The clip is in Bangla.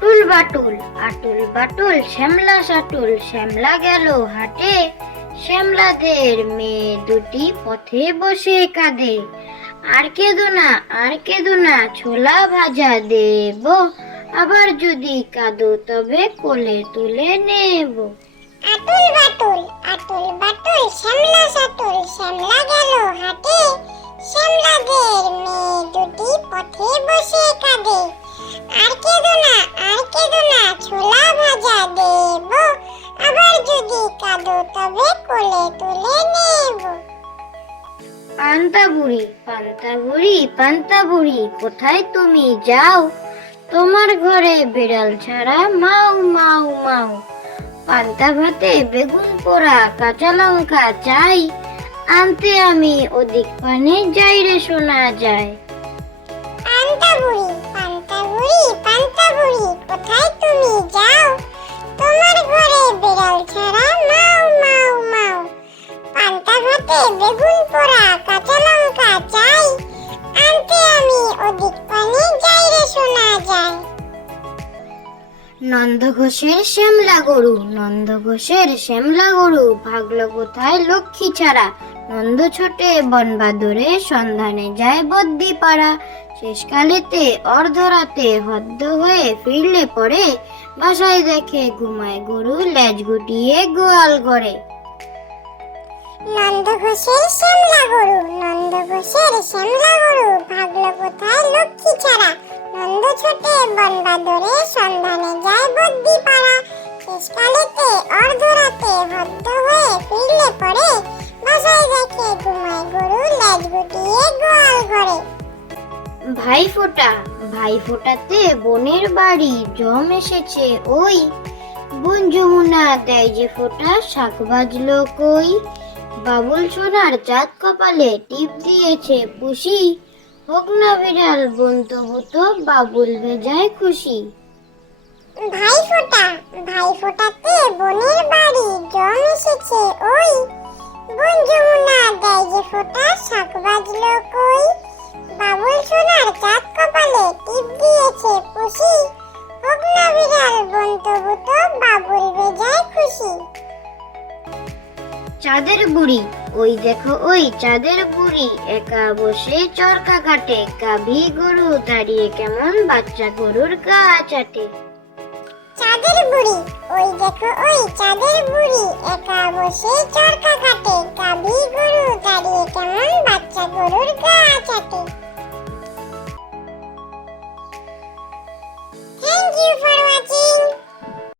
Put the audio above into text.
আটুল বাটুল আটুল বাটুল, শ্যামলা সাটুল, শ্যামলা গেল হাটে। শ্যামলাদের মেয়ে দুটি পথে বসে কাঁদে। আর কেঁদো না, আর কেঁদো না, ছোলা ভাজা দেব। আবার যদি কাঁদো তবে কোলে তুলে নেব। আতুল বাতুল আতুল বাটুল, শ্যামলা সাতুল শ্যামলা গেল হাটে। কোলে তুলে নেব। পান্তা বুড়ি পান্তা বুড়ি পান্তা বুড়ি কোথায় তুমি যাও? তোমার ঘরে বিড়াল ছাড়া মাও মাও মাও পান্তা ভাতে বেগুন পোড়া, কাঁচা লঙ্কা চাই। আনতে আমি ওদিক পানে যাই রে, শোনা যায়। বেগুন পোড়া কাঁচা লঙ্কা চাই। আনতে আমি ওদিক যাই রে শোনা যায় নন্দ ঘোষের শ্যামলা গরু, নন্দ ঘোষের শ্যামলা গরু কোথায় লক্ষ্মী ছাড়া? নন্দ ছোটে বনবাদরে সন্ধানে যায় বদ্যি পাড়া। শেষকালেতে অর্ধরাতে হদ্দ হয়ে ফিরলে পরে বাসায় দেখে ঘুমায় গরু লেজ গুটিয়ে গোয়াল ঘরে। নন্দ ঘোষের শ্যামলা গরু, নন্দ ঘোষের শ্যামলা গরু। ভাগলো কোথায় লক্ষ্মী ছাড়া? নন্দ ছোটে বনবাদরে সন্ধানে যায় বদ্যি পাড়া শেষকালেতে অর্ধরাতে হদ্দ হয়ে ফিরলে পরে বাসায় দেখে ঘুমায় গরু লেজ গুটিয়ে গোয়াল ঘরে। ভাই ফোটা, ভাই ফোটাতে বোনের বাড়ি জম এসেছে ওই। বোন যমুনা দেয় যে ফোটা, শাক বাজলো কই? বাবুল সোনার চাঁদ কপালে টিপ দিয়েছে পুষি। হোক না বিড়াল বোন তবু বাবুল ভেজায় খুশি। ভাই ফোটা ভাই ফোটাতে বোনের বাড়ি জম এসেছে, ওই চাঁদের বুড়ি। ওই দেখো ওই চাঁদের বুড়ি, একা বসে চরকা কাটে গাভী গরু দাঁড়িয়ে কেমন বাচ্চা গরুর গা চাটে। চাঁদের বুড়ি, ওই দেখো ওই চাঁদের বুড়ি, একা বসে চরকা কাটে গাভী গরু দাঁড়িয়ে কেমন বাচ্চা গরুর গা